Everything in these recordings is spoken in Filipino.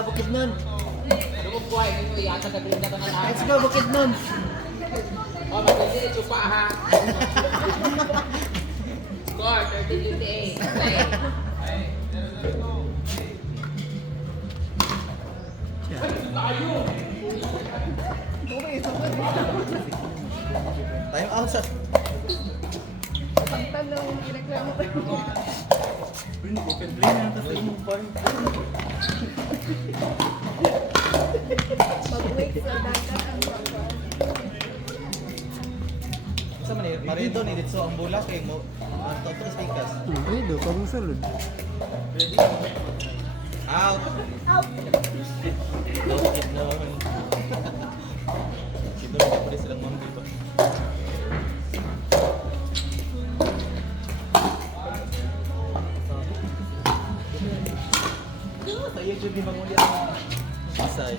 ka, Bukidnon. Buhay mo yata sa grinda ka na lang. Let's go, Bukidnon. Oh, maganda ito pa ha. Score, 30-58. Time out sa... Pagtag na yung ginagreklamo tayo. Open play na tapos yung point. Mag-wake sa dagat ang mga. Sa man marito ni dito ang bola kay mo. Ato to stikas. Rido, kung sulod. Ready? Out. Out! Bukidnon. Sino na pa rin silang mga dito. Sa YouTube di manguli ang isay.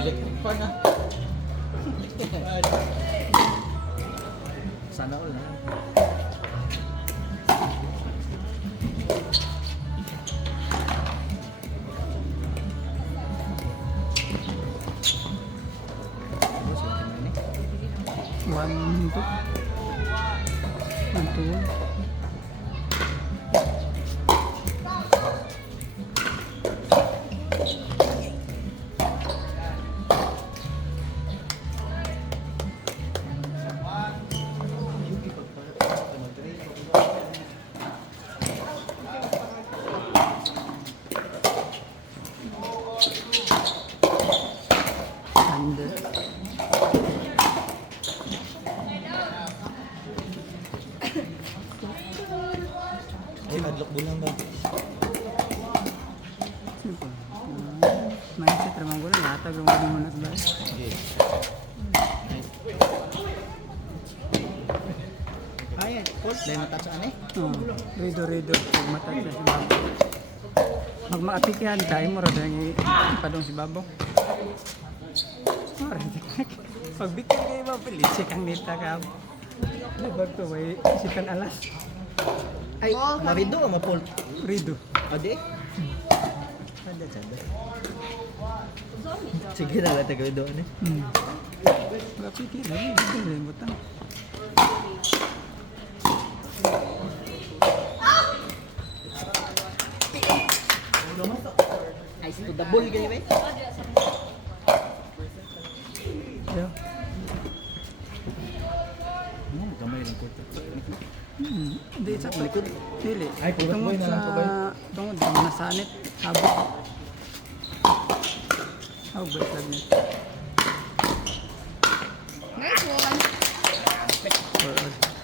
Electric fan na. Sana all na. One, two. One, two. And Ay, adlock bulang ba? simple. Mindset ramang ko na yata gawin mo na ba? Okay. Nice. Ay, pulse dahil matasaan eh. Oh, rido. Pag matag na si Babo. Pag maatikihan tayo mo rin yung ipadong si Babo. Pag bikin kayo ba, pilisik ang nita ka. Labag ko, may isipan alas. Ay, marido o mapul? Rido. Ade? Sada. Sige na lang tagay doon eh. Kapikir lagi, hindi rin butang. Ice to the ball ganyan eh. Yeah. Gamay lang ko ito. Hindi, sa likod. Dili. Ay, kulat boy na lang to, boy. Tungod, nasanit. Habot. Habot lagi. Nice one!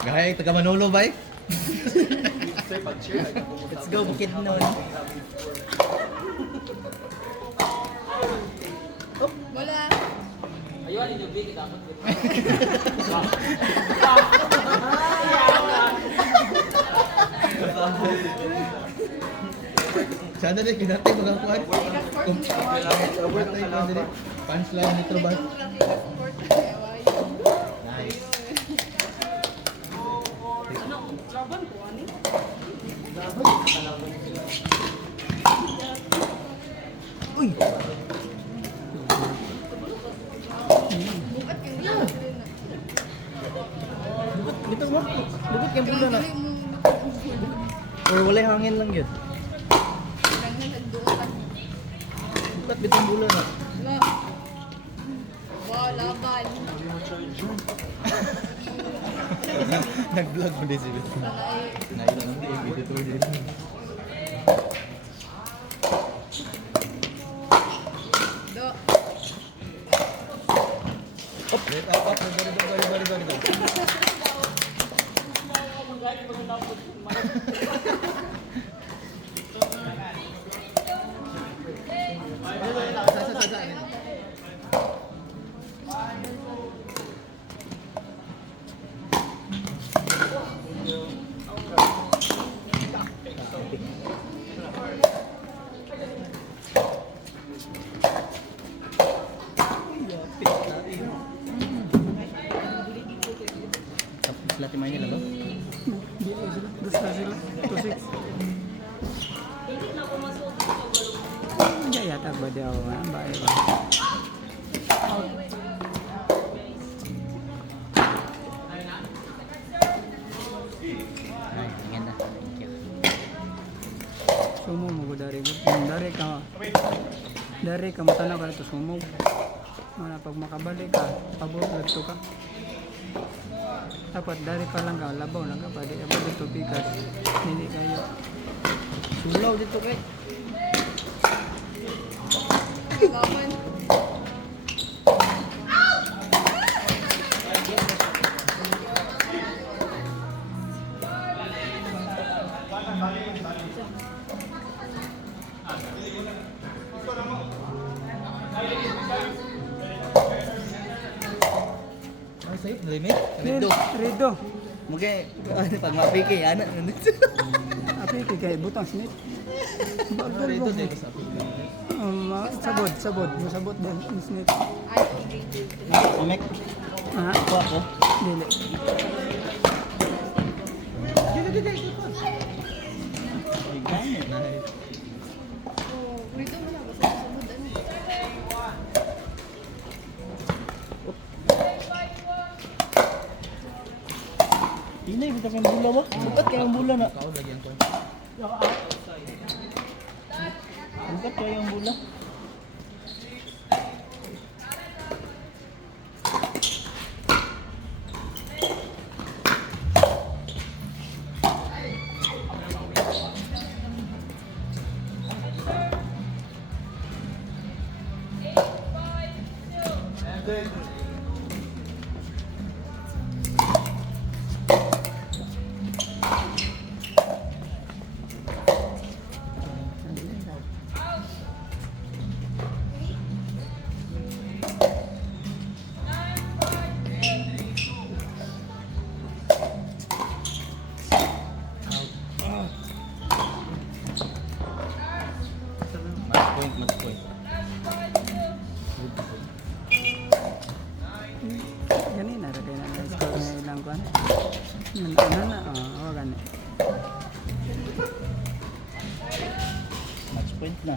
Gaya, taga Manolo ba eh? Let's go, Bukidnon. Wala! Ayun, yung big dapat. Sana din, kinatay mga kuhan. Overtime pa din. Punchline nito ba? Nice. Uy! Bukat yung bukat rin na. Dito mo. Lubot kang bula na. Galing mo Or walay hangin lang yun. lang na nagduotan. Ba't bitong bula na? Wala. Wow, laban. Nag-vlog mo din sila. Sanay. Nailan ang di, video tour din. Do. Up! Right up, up! Bari. yata ba daw? Bae ba? Ay, tingin na. Thank you. Sumo mo ko dari ko. Dari ka matanaw ka ito sumo. Mana pag makabalik ka, pabulad to ka. Dapat dari pa lang ka, labaw lang ka pa. Di ka dito pikas. Hindi kayo. Sulaw dito kay. Gaman. Ay, sa'yo, limit? Rido. Mungkin, pag mapiki, anak nandito. Api kay butang snit. Rito din sa Sabot. Musabot din ang snit. Ay, okay. Amek, Ha? ako ako. Dili. Ay, gamit na. Oh, rito mo na. Basta sa sabod. Ano? Inay, kita kayong bula ba? Sukat kayong bula na. Kao lagi ang ko. Sukat kayong bula. Match point. Ganina ra kay na score na ilang kuan. Na. Oh, gani. Match point na.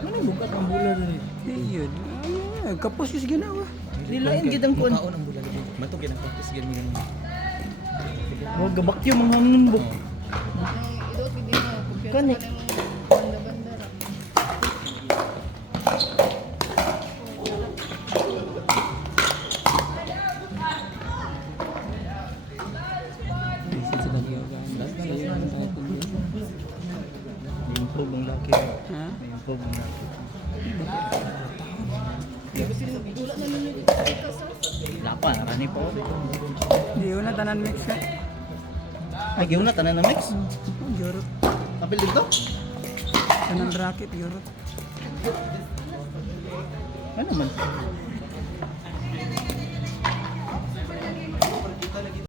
Ano bukat ang bula na rin? Iyod. Kapos is ginawa. Nilain gid ang kuan. Kaon ang bula lagi. Mato gid ang practice gid mi ganun. Wag gabakyo mga hanon buk. Ang idot, hindi na. Kumpiyansa Kani. ka na yung banda-banda ra. Isa sila yoga. Improve ang laki. Ha? Improve ang laki. Wala na ninyo dito. Lapa, rani po. Di una tanan mix ka. Ay, giyon na tanan na mix. Europe. Apil dito? Tanan racket Europe. Ano man?